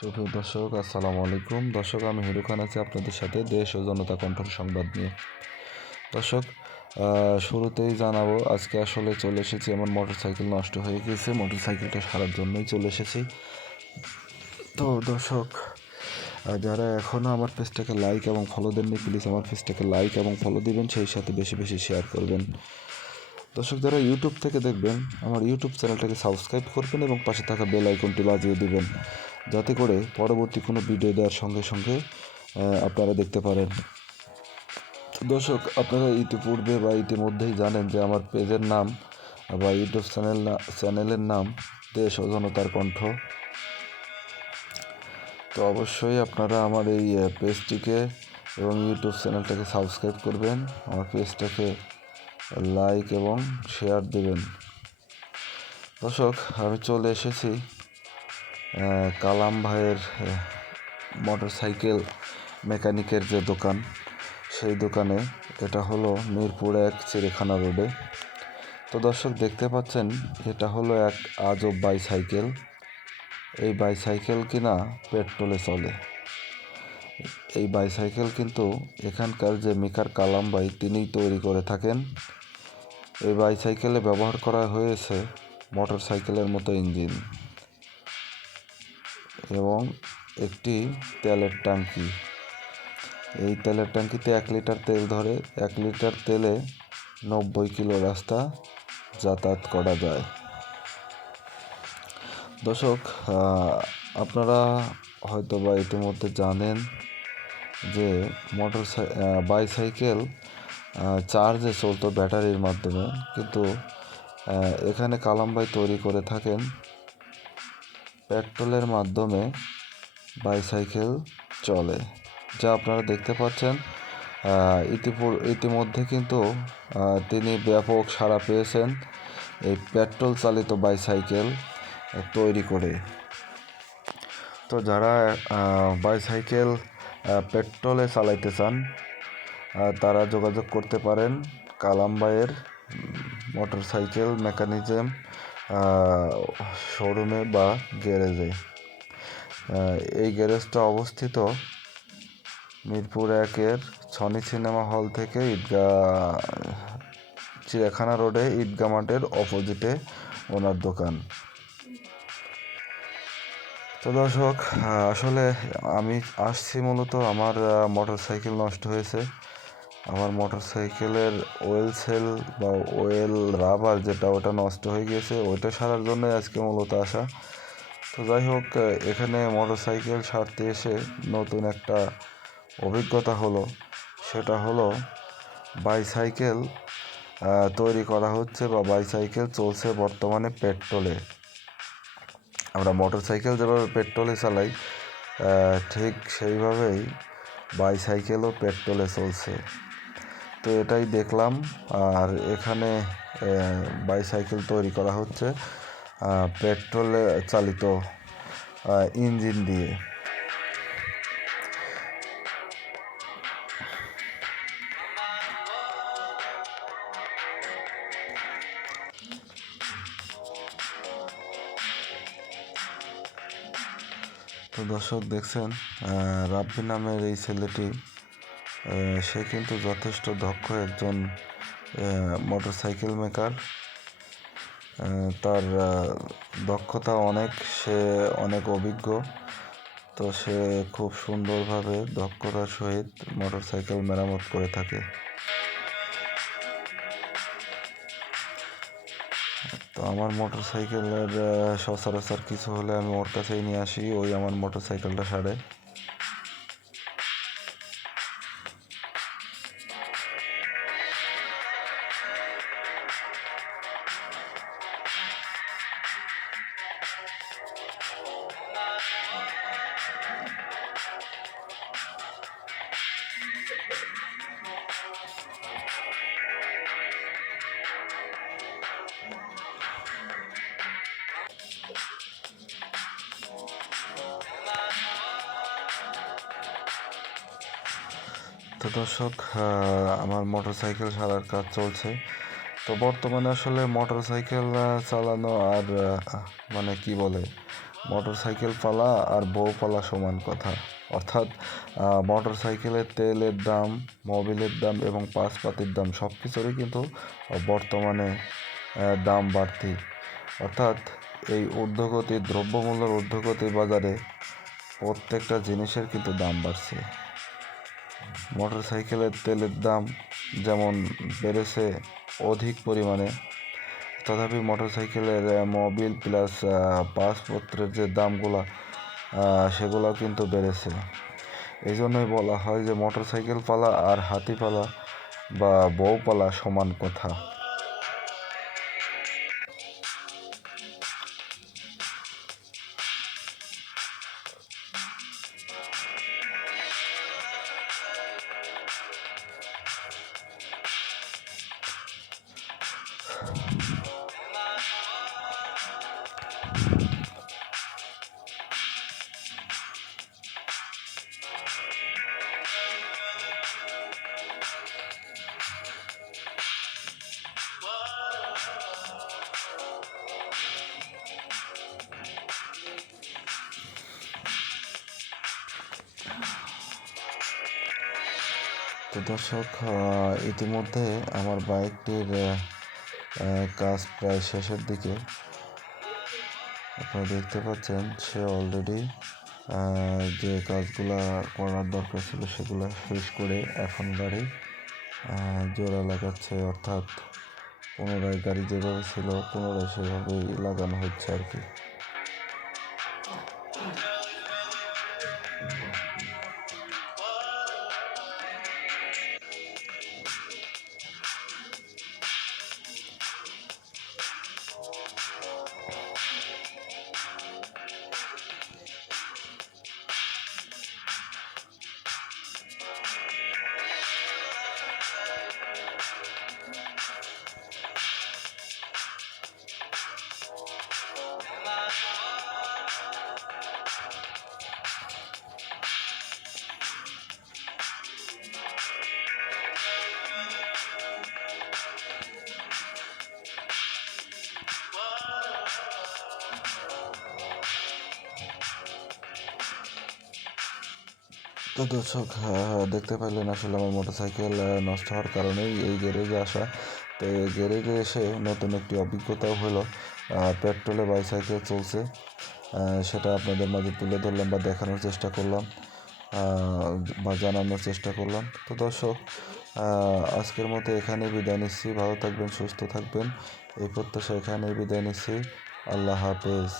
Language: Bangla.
সুপ্রিয় দর্শক, আসসালামু আলাইকুম। দর্শক, আমি হিরু খান আছি আপনাদের সাথে দেশ ও জনতা কণ্ঠর সংবাদ নিয়ে। দর্শক শুরুতেই জানাব, আজকে আসলে চলে এসেছি আমার মোটর সাইকেল নষ্ট হয়ে গেছে মোটর সাইকেলটা সারার জন্যই চলে এসেছি। তো দর্শক যারা এখনও আমার পেজটাকে লাইক এবং ফলো দেননি প্লিজ আমার পেজটাকে লাইক এবং ফলো দিবেন, সেই সাথে বেশি বেশি শেয়ার করবেন। দর্শক, যারা ইউটিউব থেকে দেখবেন, আমার ইউটিউব চ্যানেলটাকে সাবস্ক্রাইব করবেন এবং পাশে থাকা বেল আইকনটি বাজিয়ে দিবেন। যাতে করে পরবর্তী কোনো ভিডিও দেওয়ার সঙ্গে সঙ্গে আপনারা দেখতে পারেন। দর্শক, আপনারা ইতিপূর্বে বা ইতিমধ্যেই জানেন যে আমার পেজের নাম বা ইউটিউব চ্যানেল চ্যানেলের নাম দেশ ও জনতার কণ্ঠ। তো অবশ্যই আপনারা আমার এই পেজটিকে এবং ইউটিউব চ্যানেলটাকে সাবস্ক্রাইব করবেন, আমার পেজটাকে লাইক এবং শেয়ার দেবেন। দর্শক, আমি চলে এসেছি। কালাম ভাইয়ের মোটর সাইকেল মেকানিকের যে দোকান, সেই দোকানে এটা হলো মিরপুর এক চিড়িয়াখানা রোডে। তো দর্শক দেখতে পাচ্ছেন, এটা হলো এক আজব বাইসাইকেল। এই বাইসাইকেল কিনা পেট্রোলে চলে। এই বাইসাইকেল কিন্তু এখানকার যে মিকার কালাম ভাই, তিনিই তৈরি করে থাকেন। এই বাইসাইকেলে ব্যবহার করা হয়েছে মোটর সাইকেলের মতো ইঞ্জিন। এবং একটি তেলের ট্যাঙ্কি এই তেলের ট্যাঙ্কিতে এক লিটার তেল ধরে এক লিটার তেলে নব্বই কিলো রাস্তা যাতায়াত করা যায়। দর্শক আপনারা হয়তো বা ইতিমধ্যে জানেন যে মোটর বাইসাইকেল চার্জে চলতো ব্যাটারির মাধ্যমে। কিন্তু এখানে কালামবাই তৈরি করে থাকেন পেট্রোলের মাধ্যমে বাইসাইকেল চলে, যা আপনারা দেখতে পাচ্ছেন। ইতিপূর, ইতিমধ্যে কিন্তু তিনি ব্যাপক সাড়া পেয়েছেন এই পেট্রোল চালিত বাইসাইকেল তৈরি করে। তো যারা বাইসাইকেল পেট্রোলে চালাইতে চান তারা যোগাযোগ করতে পারেন কালামবাইয়ের মোটর সাইকেল মেকানিজম শোরুমে বা গ্যারেজে। এই গ্যারেজটা অবস্থিত মিরপুর একের সনি সিনেমা হল থেকে ঈদগাহ, চিড়িয়াখানা রোডে, ঈদগাহ মাঠের অপোজিটে ওনার দোকান। তো দর্শক আসলে আমি আসছি মূলত, আমার মোটর সাইকেল নষ্ট হয়েছে। আমার মোটর সাইকেলের ওয়েল সেল বা ওয়েল রাবার যেটা ওটা নষ্ট হয়ে গিয়েছে, ওইটা সারার জন্য আজকে মূলত আসা। তো যাই হোক, এখানে মোটর সাইকেল সারতে এসে নতুন একটা অভিজ্ঞতা হলো। সেটা হলো বাইসাইকেল তৈরি করা হচ্ছে বা বাইসাইকেল চলছে বর্তমানে পেট্রোলে। আমরা মোটর সাইকেল যেভাবে পেট্রোলে চালাই ঠিক সেইভাবেই বাইসাইকেলও পেট্রোলে চলছে। তো এটাই দেখলাম। আর এখানে বাইসাইকেল তৈরি করা হচ্ছে পেট্রোলে চালিত ইঞ্জিন দিয়ে। তো দর্শক দেখছেন রাব্বি নামের এই ছেলেটি সে কিন্তু যথেষ্ট দক্ষ একজন মোটর সাইকেল মেকার তার দক্ষতা অনেক, সে অনেক অভিজ্ঞ। তো সে খুব সুন্দরভাবে দক্ষতার সহিত মোটর সাইকেল মেরামত করে থাকে। তো আমার মোটর সাইকেলের সচরাচর কিছু হলে আমি ওর কাছেই নিয়ে আসি, ওই আমার মোটর সাইকেলটা সারে। তো দর্শক আমার মোটর সাইকেল সারার কাজ চলছে। তো বর্তমানে আসলে মোটর সাইকেল চালানো আর মানে কি বলে মোটর সাইকেল পালা আর বউ পালা সমান কথা। অর্থাৎ মোটর সাইকেলের তেলের দাম, মোবিলের দাম এবং পাসপাতির দাম সব কিছুরই কিন্তু বর্তমানে দাম বাড়তি। অর্থাৎ এই ঊর্ধ্বগতি দ্রব্যমূল্যের ঊর্ধ্বগতি বাজারে প্রত্যেকটা জিনিসের কিন্তু দাম বাড়ছে। মোটর সাইকেলের তেলের দাম যেমন বেড়েছে অধিক পরিমাণে, তথাপি মোটর সাইকেলের মোবিল প্লাস পাসপত্রের যে দামগুলা সেগুলোও কিন্তু বেড়েছে। এই জন্যই বলা হয় যে মোটর সাইকেল পালা আর হাতি পালা বা বউ পালা সমান কথা। তো দর্শক ইতিমধ্যে আমার বাইকটির কাজ প্রায় শেষের দিকে। আপনারা দেখতে পাচ্ছেন, সে অলরেডি যে কাজগুলা করার দরকার ছিল সেগুলো শেষ করে এখন গাড়ি জোড়া লাগাচ্ছে। অর্থাৎ পুনরায় গাড়ি যেভাবে ছিল, পুনরায় সেভাবেই লাগানো হচ্ছে আর কি। তো দর্শক আহ, দেখতে পাইলেন আসলে আমার মোটরসাইকেল আহ, নষ্ট হওয়ার কারণেই এই গ্যারেজে আসা। তো এই গ্যারেজে এসে নতুন একটি অভিজ্ঞতাও হলো পেট্রোলে বাইসাইকেল চলছে। সেটা আপনাদের মাঝে তুলে ধরলাম বা দেখানোর চেষ্টা করলাম বা জানানোর চেষ্টা করলাম। তো দর্শক আজকের মতো এখানে বিদায় নিচ্ছি। ভালো থাকবেন সুস্থ থাকবেন। এই প্রত্যাশা এখানেই বিদায় নিচ্ছি। আল্লাহ হাফেজ।